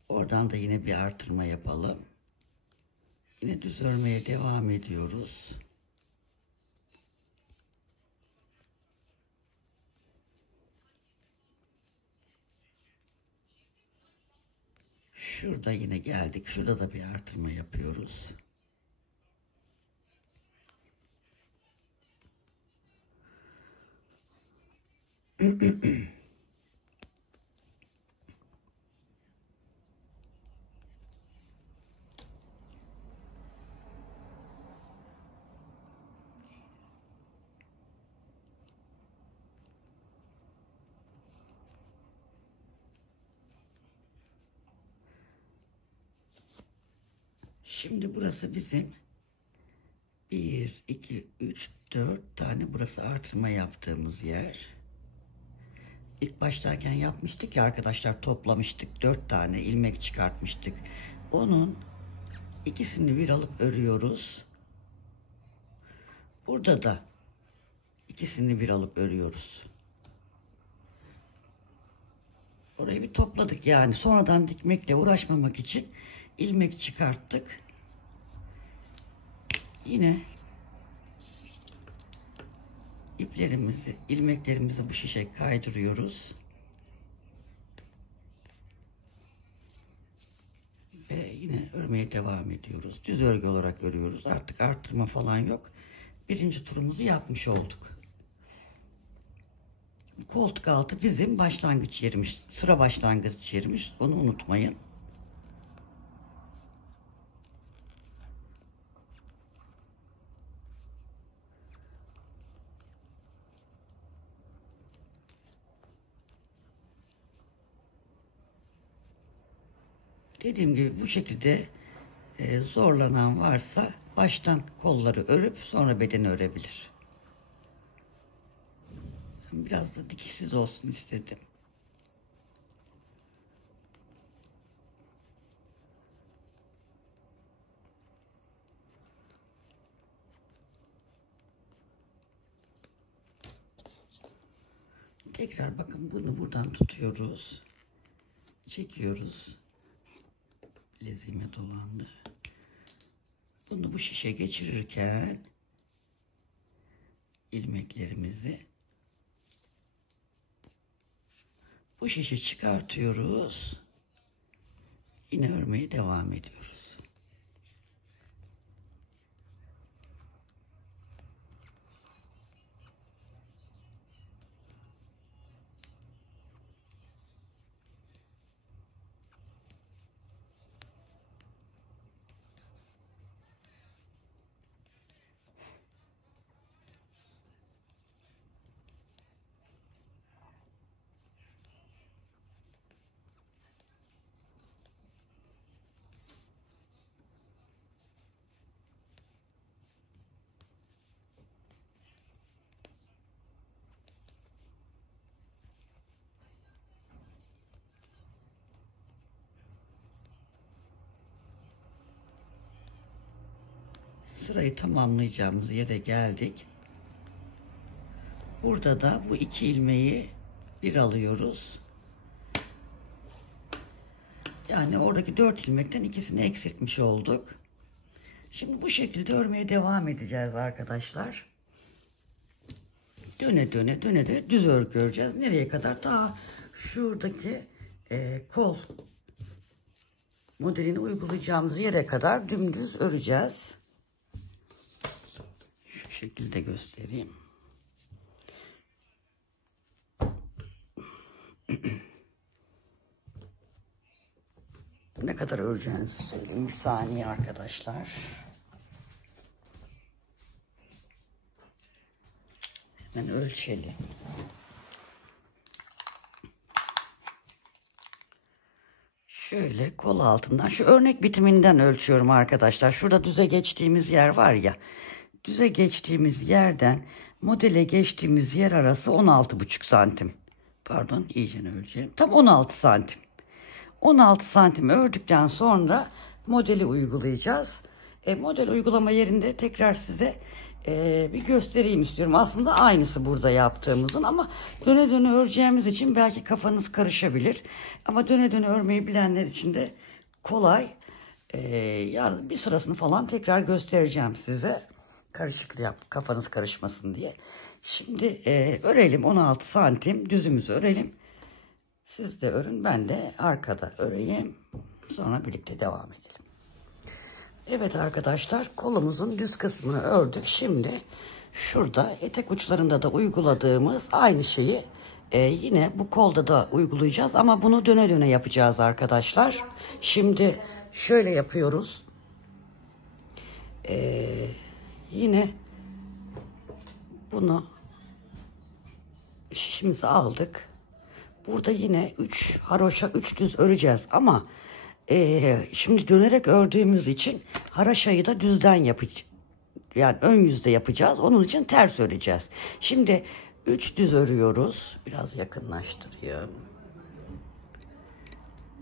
Oradan da yine bir artırma yapalım. Yine düz örmeye devam ediyoruz. Şurada yine geldik. Şurada da bir artırma yapıyoruz. Şimdi burası bizim 1, 2, 3, 4 tane burası artırma yaptığımız yer. İlk başlarken yapmıştık ya arkadaşlar, toplamıştık. 4 tane ilmek çıkartmıştık. Onun ikisini bir alıp örüyoruz. Burada da ikisini bir alıp örüyoruz. Orayı bir topladık yani. Sonradan dikmekle uğraşmamak için ilmek çıkarttık. Yine iplerimizi, ilmeklerimizi bu şişe kaydırıyoruz. Ve yine örmeye devam ediyoruz. Düz örgü olarak örüyoruz. Artık arttırma falan yok. Birinci turumuzu yapmış olduk. Koltuk altı bizim başlangıç yerimiz. Sıra başlangıç yerimiz. Onu unutmayın. Dediğim gibi bu şekilde zorlanan varsa baştan kolları örüp sonra bedeni örebilir. Biraz da dikişsiz olsun istedim. Tekrar bakın, bunu buradan tutuyoruz. Çekiyoruz. Bileziğime dolandı. Bunu bu şişe geçirirken ilmeklerimizi bu şişe çıkartıyoruz. Yine örmeye devam ediyoruz. Sırayı tamamlayacağımız yere geldik. Burada da bu iki ilmeği bir alıyoruz. Yani oradaki 4 ilmekten ikisini eksiltmiş olduk. Şimdi bu şekilde örmeye devam edeceğiz arkadaşlar. Döne döne döne de düz örgü öreceğiz. Nereye kadar? Daha şuradaki kol modelini uygulayacağımız yere kadar dümdüz öreceğiz. Şu şekilde göstereyim. Ne kadar öreceğinizi söyleyeyim. Bir saniye arkadaşlar. Hemen ölçelim. Şöyle kol altından, şu örnek bitiminden ölçüyorum arkadaşlar. Şurada düze geçtiğimiz yer var ya. Düze geçtiğimiz yerden modele geçtiğimiz yer arası 16,5 santim. Pardon, iyice ölçelim. Tam 16 santim. 16 santim ördükten sonra modeli uygulayacağız. Model uygulama yerinde tekrar size bir göstereyim istiyorum. Aslında aynısı burada yaptığımızın, ama döne döne öreceğimiz için belki kafanız karışabilir. Ama döne döne örmeyi bilenler için de kolay. Yani bir sırasını falan tekrar göstereceğim size. Karışık yap, kafanız karışmasın diye. Şimdi örelim, 16 santim düzümüzü örelim. Siz de örün, ben de arkada öreyim. Sonra birlikte devam edelim. Evet arkadaşlar, kolumuzun düz kısmını ördük. Şimdi şurada etek uçlarında da uyguladığımız aynı şeyi yine bu kolda da uygulayacağız. Ama bunu döne döne yapacağız arkadaşlar. Şimdi şöyle yapıyoruz. Yine bunu şişimizi aldık. Burada yine 3 haroşa 3 düz öreceğiz ama şimdi dönerek ördüğümüz için haroşayı da düzden yapacağız. Yani ön yüzde yapacağız. Onun için ters öreceğiz. Şimdi 3 düz örüyoruz. Biraz yakınlaştırayım.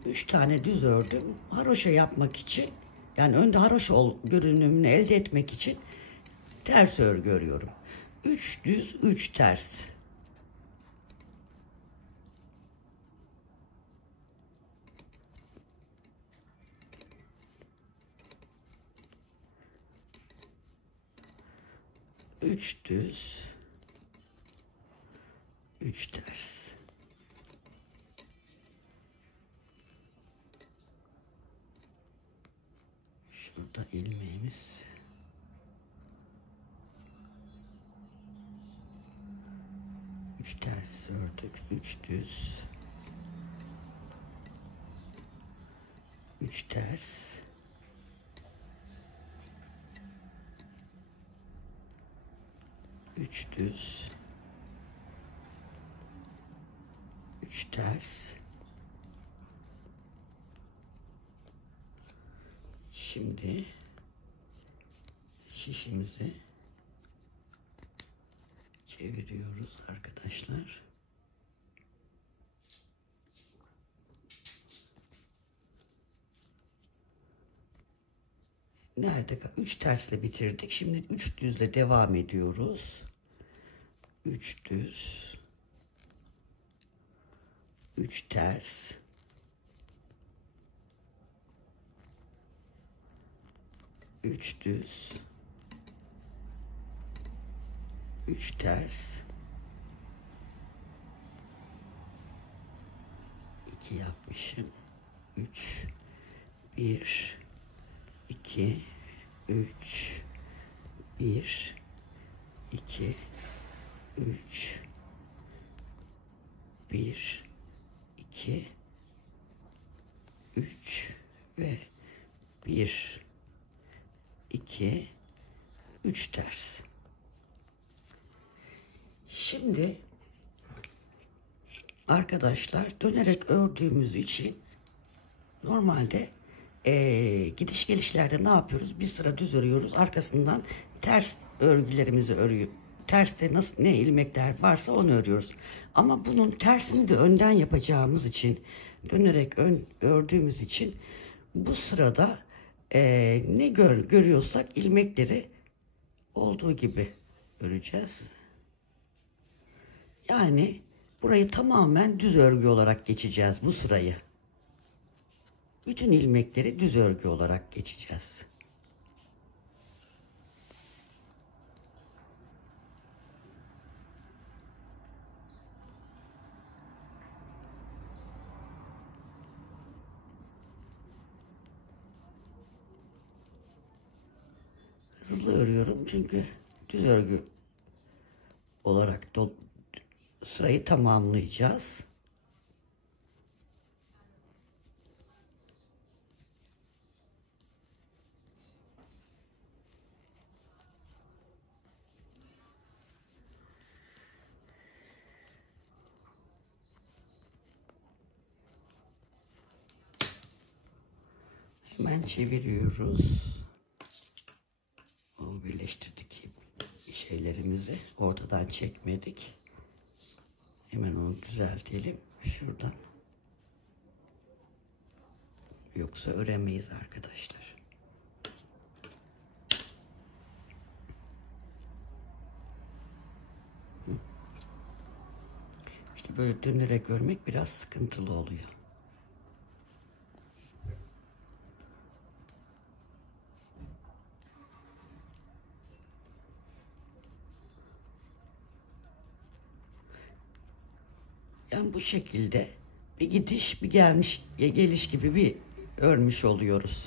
3 tane düz ördüm. Haroşa yapmak için, yani önde haroşa görünümünü elde etmek için ters örgü örüyorum. 3 düz 3 ters. Üç düz 3 ters. Şurada ilmeğimiz. Üç ters ördük. 3 düz. 3 ters. 3 düz. 3 ters. Şimdi şişimizi çeviriyoruz arkadaşlar. Nerede? 3 tersle bitirdik. Şimdi 3 düzle devam ediyoruz. 3 düz. 3 ters. 3 düz. 3 ters. 2 yapmışım. 3 1 2 3 1 2 3 1 2 3 ve 1 2 3 ters. Şimdi arkadaşlar dönerek ördüğümüz için normalde gidiş gelişlerde ne yapıyoruz? Bir sıra düz örüyoruz. Arkasından ters örgülerimizi örüyoruz. Terste nasıl ne ilmekler varsa onu örüyoruz. Ama bunun tersini de önden yapacağımız için dönerek ördüğümüz için bu sırada ne görüyorsak ilmekleri olduğu gibi öreceğiz. Yani burayı tamamen düz örgü olarak geçeceğiz bu sırayı. Bütün ilmekleri düz örgü olarak geçeceğiz. Hızlı örüyorum çünkü düz örgü olarak sırayı tamamlayacağız. Hemen çeviriyoruz. O birleştirdik şeylerimizi. Ortadan çekmedik. Hemen onu düzeltelim. Şuradan. Yoksa öremeyiz arkadaşlar. İşte böyle dönerek örmek biraz sıkıntılı oluyor. Yani bu şekilde bir gidiş bir geliş gibi bir örmüş oluyoruz.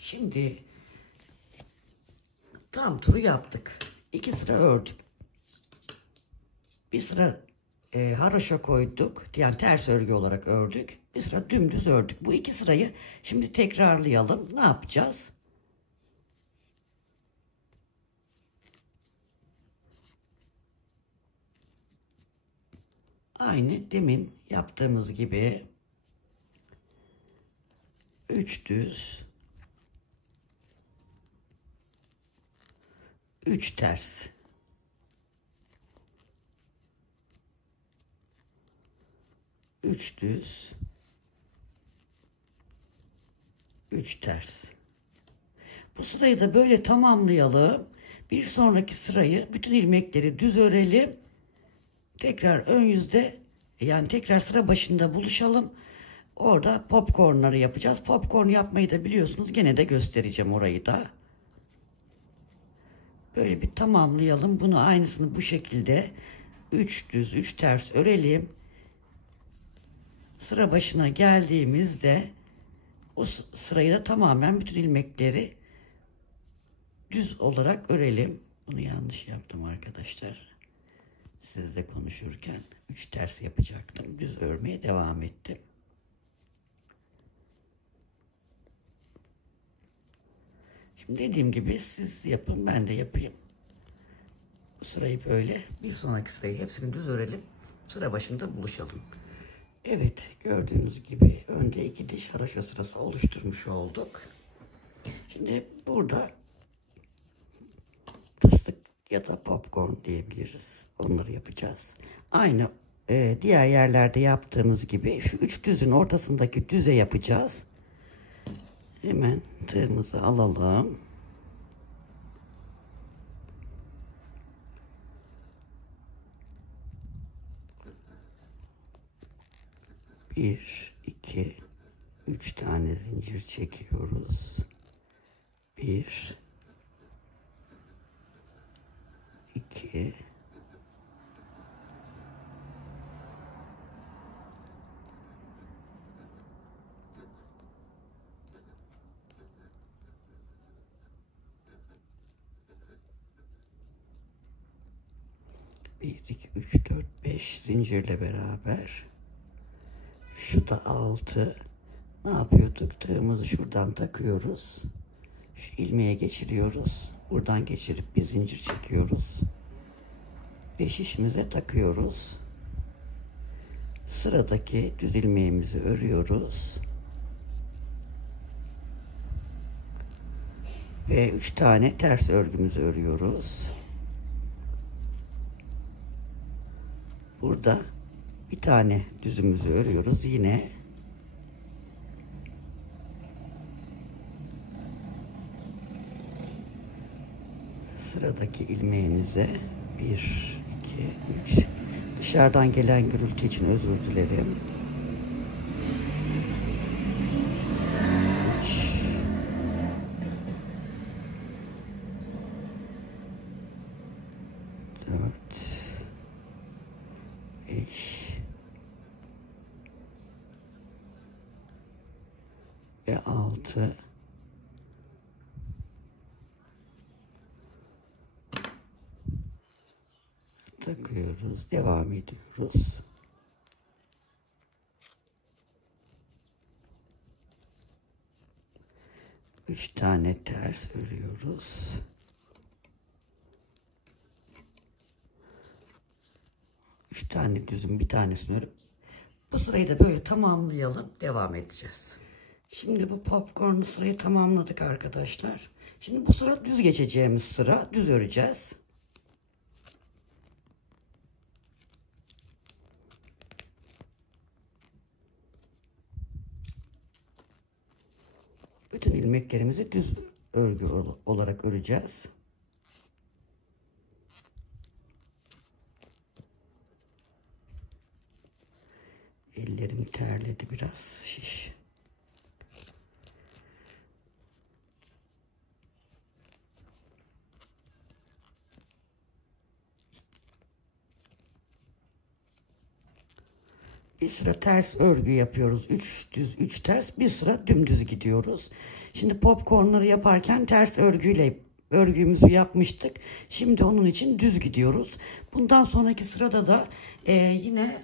Şimdi tam turu yaptık. 2 sıra ördük. Bir sıra haroşa koyduk. Yani ters örgü olarak ördük. Bir sıra dümdüz ördük. Bu 2 sırayı şimdi tekrarlayalım. Ne yapacağız? Aynı demin yaptığımız gibi 3 düz 3 ters. 3 düz. 3 ters. Bu sırayı da böyle tamamlayalım. Bir sonraki sırayı bütün ilmekleri düz örelim. Tekrar ön yüzde, yani tekrar sıra başında buluşalım. Orada popcornları yapacağız. Popcorn yapmayı da biliyorsunuz. Gene de göstereceğim orayı da. Böyle bir tamamlayalım. Bunu aynısını bu şekilde 3 düz 3 ters örelim. Sıra başına geldiğimizde o sırayı da tamamen bütün ilmekleri düz olarak örelim. Bunu yanlış yaptım arkadaşlar. Sizle konuşurken 3 ters yapacaktım. Düz örmeye devam ettim. Şimdi dediğim gibi siz yapın, ben de yapayım. Bu sırayı böyle, bir sonraki sırayı hepsini düz örelim. Sıra başında buluşalım. Evet, gördüğünüz gibi önde 2 diş haroşa sırası oluşturmuş olduk. Şimdi burada fıstık ya da popcorn diyebiliriz. Onları yapacağız. Aynı diğer yerlerde yaptığımız gibi şu 3 düzün ortasındaki düze yapacağız. Hemen tığımızı alalım. Bir, iki, 3 tane zincir çekiyoruz. 1, 2, 1, 2, 3, 4, 5 zincirle beraber. Şu da 6. Ne yapıyorduk? Tığımızı şuradan takıyoruz. Şu ilmeğe geçiriyoruz. Buradan geçirip bir zincir çekiyoruz. 5 işimize takıyoruz. Sıradaki düz ilmeğimizi örüyoruz. Ve 3 tane ters örgümüzü örüyoruz. Burada bir tane düzümüzü örüyoruz. Yine sıradaki ilmeğimize 1, 2, 3. Dışarıdan gelen gürültü için özür dilerim. 3, 4, 5 ve 6. Takıyoruz, devam ediyoruz. Üç tane ters örüyoruz. Üç tane düzün bir tanesini örüp bu sırayı da böyle tamamlayalım, devam edeceğiz. Şimdi bu popcorn sırayı tamamladık arkadaşlar. Şimdi bu sıra düz geçeceğimiz sıra, düz öreceğiz. Bütün ilmeklerimizi düz örgü olarak öreceğiz. Ellerim terledi biraz, şiş. Bir sıra ters örgü yapıyoruz. 3 düz 3 ters, bir sıra dümdüz gidiyoruz. Şimdi popcornları yaparken ters örgüyle örgümüzü yapmıştık. Şimdi onun için düz gidiyoruz. Bundan sonraki sırada da yine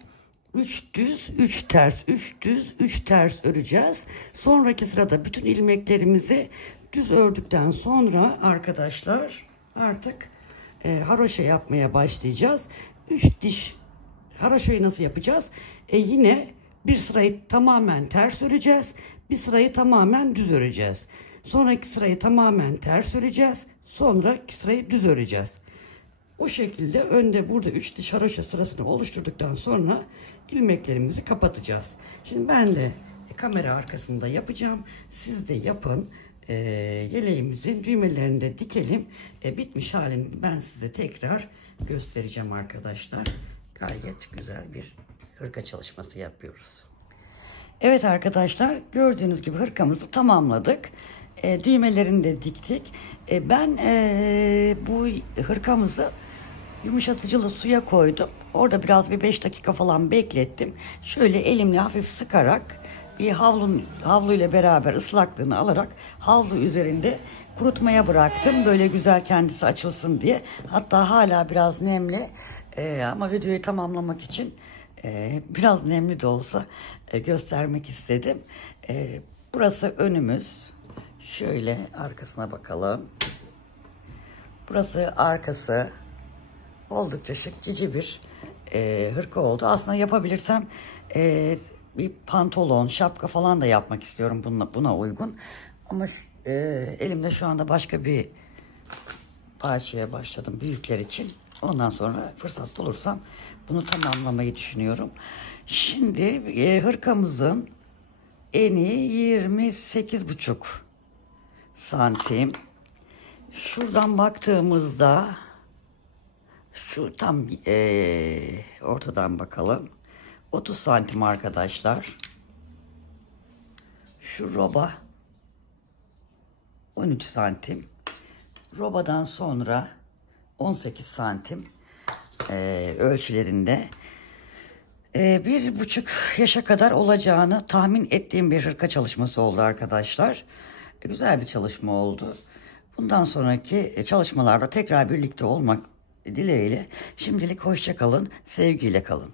3 düz 3 ters, 3 düz 3 ters öreceğiz. Sonraki sırada bütün ilmeklerimizi düz ördükten sonra arkadaşlar artık haroşa yapmaya başlayacağız. 3 diş haroşayı nasıl yapacağız? Yine bir sırayı tamamen ters öreceğiz. Bir sırayı tamamen düz öreceğiz. Sonraki sırayı tamamen ters öreceğiz. Sonra sırayı düz öreceğiz. Bu şekilde önde burada 3 diş haroşa sırasını oluşturduktan sonra ilmeklerimizi kapatacağız. Şimdi ben de kamera arkasında yapacağım. Siz de yapın. Yeleğimizin düğmelerini de dikelim. Bitmiş halini ben size tekrar göstereceğim arkadaşlar. Gayet güzel bir hırka çalışması yapıyoruz. Evet arkadaşlar, gördüğünüz gibi hırkamızı tamamladık. Düğmelerini de diktik. Ben bu hırkamızı yumuşatıcılı suya koydum. Orada biraz bir 5 dakika falan beklettim. Şöyle elimle hafif sıkarak bir havluyla beraber ıslaklığını alarak havlu üzerinde kurutmaya bıraktım. Böyle güzel kendisi açılsın diye. Hatta hala biraz nemli ama videoyu tamamlamak için biraz nemli de olsa göstermek istedim. Burası önümüz. Şöyle arkasına bakalım. Burası arkası. Oldukça şık, cici bir hırka oldu. Aslında yapabilirsem bir pantolon, şapka falan da yapmak istiyorum buna uygun. Ama elimde şu anda başka bir parçaya başladım büyükler için. Ondan sonra fırsat bulursam bunu tamamlamayı düşünüyorum. Şimdi hırkamızın eni 28,5 santim. Şuradan baktığımızda şu tam ortadan bakalım. 30 santim arkadaşlar. Şu roba 13 santim. Robadan sonra 18 santim ölçülerinde. 1,5 yaşa kadar olacağını tahmin ettiğim bir hırka çalışması oldu arkadaşlar. Güzel bir çalışma oldu. Bundan sonraki çalışmalarda tekrar birlikte olmak dileğiyle şimdilik hoşça kalın, sevgiyle kalın.